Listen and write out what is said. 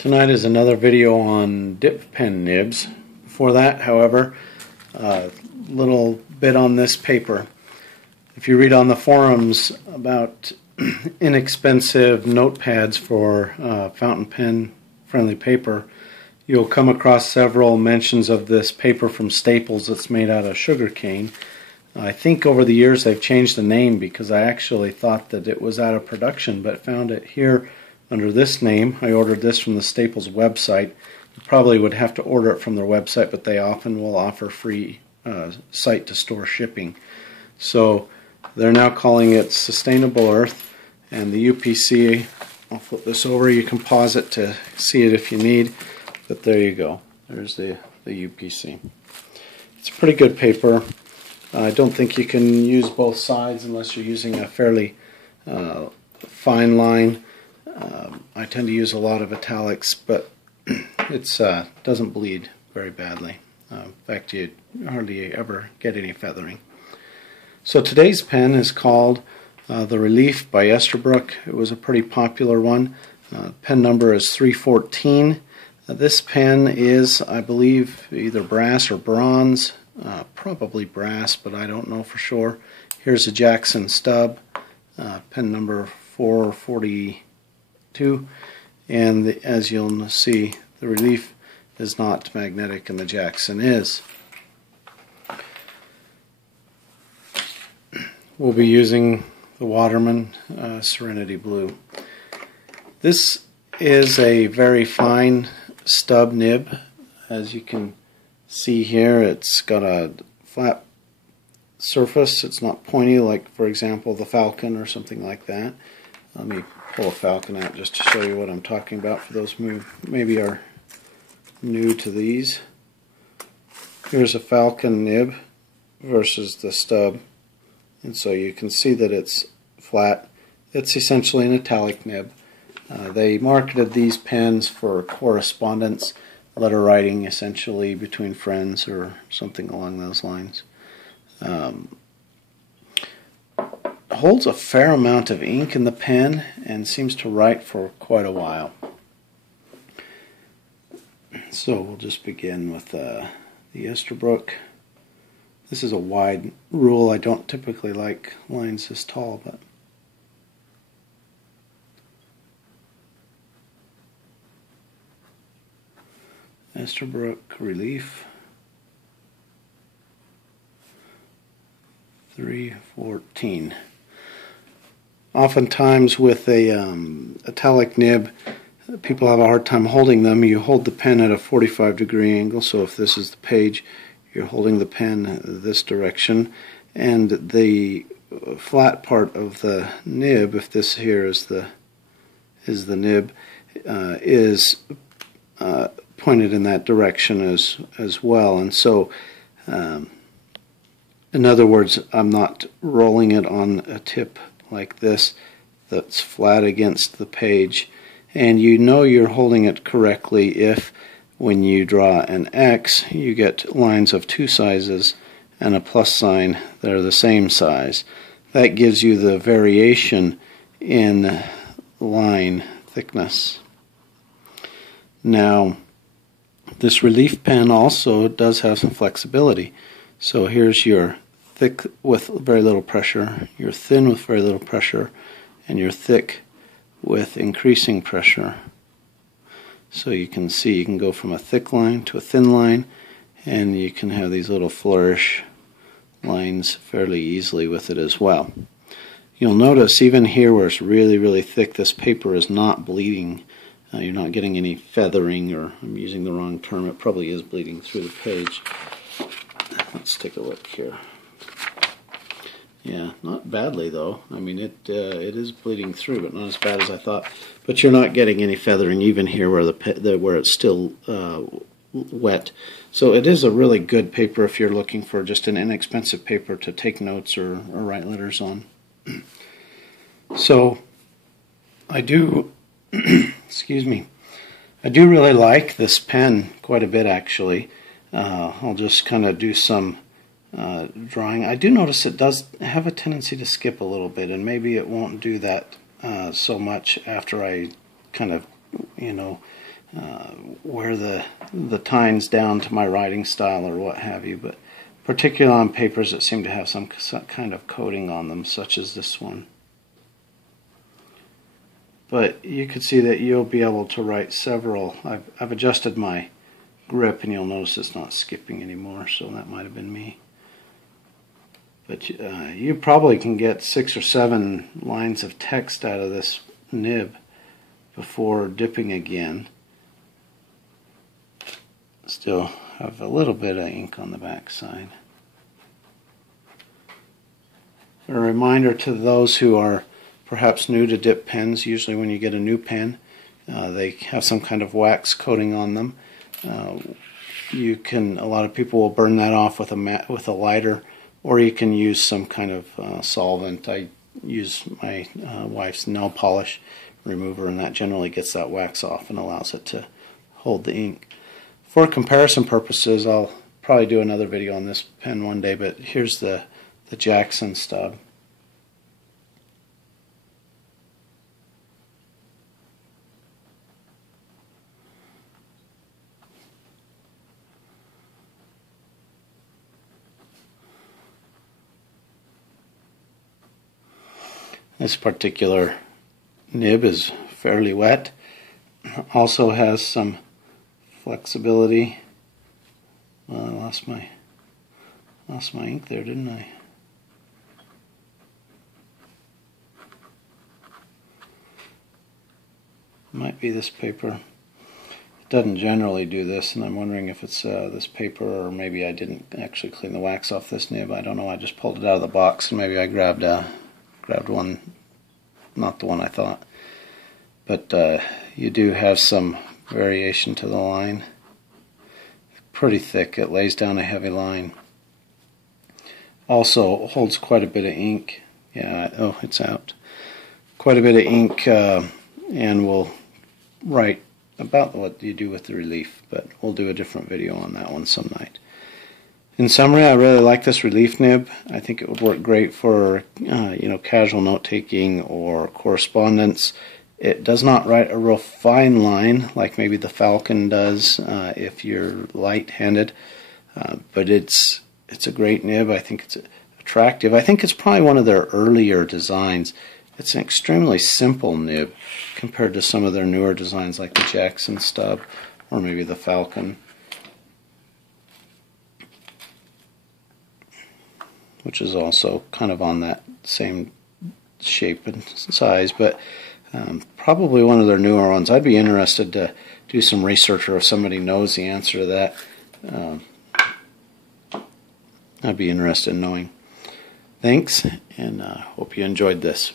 Tonight is another video on dip pen nibs. Before that, however, a little bit on this paper. If you read on the forums about inexpensive notepads for fountain pen friendly paper, you'll come across several mentions of this paper from Staples that's made out of sugar cane. I think over the years they've changed the name because I actually thought that it was out of production, but found it here under this name. I ordered this from the Staples website. You probably would have to order it from their website, but they often will offer free site to store shipping. So they're now calling it Sustainable Earth, and the UPC, I'll flip this over, you can pause it to see it if you need, but there you go. There's the UPC. It's a pretty good paper. I don't think you can use both sides unless you're using a fairly fine line. I tend to use a lot of italics, but it doesn't bleed very badly. In fact, you hardly ever get any feathering. So today's pen is called The Relief by Esterbrook. It was a pretty popular one. Pen number is 314. This pen is, I believe, either brass or bronze. Probably brass, but I don't know for sure. Here's a Jackson stub, pen number 442. And as you'll see, the Relief is not magnetic and the Jackson is. We'll be using the Waterman Serenity Blue. This is a very fine stub nib. As you can see here, it's got a flat surface. It's not pointy like, for example, the Falcon or something like that. Let me pull a Falcon out just to show you what I'm talking about for those who maybe are new to these. Here's a Falcon nib versus the stub, and so you can see that it's flat. It's essentially an italic nib. They marketed these pens for correspondence, letter writing essentially between friends or something along those lines. Holds a fair amount of ink in the pen and seems to write for quite a while. So we'll just begin with the Esterbrook. This is a wide rule. I don't typically like lines this tall, but Esterbrook Relief 314. Oftentimes with a italic nib, people have a hard time holding them. You hold the pen at a 45-degree angle, so if this is the page, you're holding the pen this direction, and the flat part of the nib, if this here is the nib, is pointed in that direction as well. And so in other words, I'm not rolling it on a tip like this that's flat against the page, and you know you're holding it correctly if when you draw an X you get lines of two sizes and a plus sign that are the same size. That gives you the variation in line thickness. Now this Relief pen also does have some flexibility. So here's your thick with very little pressure, your thin with very little pressure, and your thick with increasing pressure. So you can see you can go from a thick line to a thin line, and you can have these little flourish lines fairly easily with it as well. You'll notice even here where it's really, really thick, this paper is not bleeding. You're not getting any feathering, or I'm using the wrong term, it probably is bleeding through the page. Let's take a look here. Yeah, not badly though. I mean, it is bleeding through, but not as bad as I thought. But you're not getting any feathering even here where where it's still wet. So it is a really good paper if you're looking for just an inexpensive paper to take notes or write letters on. So I do, excuse me, I do really like this pen quite a bit actually. I'll just kind of do some drawing. I do notice it does have a tendency to skip a little bit, and maybe it won't do that so much after I kind of you know, wear the tines down to my writing style or what have you, but particularly on papers that seem to have some kind of coating on them, such as this one. But you can see that you'll be able to write several. I've adjusted my grip, and you'll notice it's not skipping anymore, so that might have been me. But you probably can get 6 or 7 lines of text out of this nib before dipping again. Still have a little bit of ink on the back side. A reminder to those who are perhaps new to dip pens, usually when you get a new pen, they have some kind of wax coating on them. A lot of people will burn that off with a lighter, or you can use some kind of solvent. I use my wife's nail polish remover, and that generally gets that wax off and allows it to hold the ink. For comparison purposes, I'll probably do another video on this pen one day, but here's the Jackson stub. This particular nib is fairly wet. Also has some flexibility. Well, I lost my ink there, didn't I? Might be this paper. It doesn't generally do this, and I'm wondering if it's this paper, or maybe I didn't actually clean the wax off this nib. I don't know. I just pulled it out of the box, and maybe I grabbed one, not the one I thought. But you do have some variation to the line. Pretty thick. It lays down a heavy line. Also holds quite a bit of ink. Yeah, oh, it's out. Quite a bit of ink, and will write about what you do with the relief, but we'll do a different video on that one some night. In summary, I really like this relief nib. I think it would work great for casual note-taking or correspondence. It does not write a real fine line like maybe the Falcon does if you're light-handed, but it's a great nib. I think it's attractive. I think it's probably one of their earlier designs. It's an extremely simple nib compared to some of their newer designs like the Jackson stub or maybe the Falcon, which is also kind of on that same shape and size, but probably one of their newer ones. I'd be interested to do some research, or if somebody knows the answer to that, I'd be interested in knowing. Thanks, and hope you enjoyed this.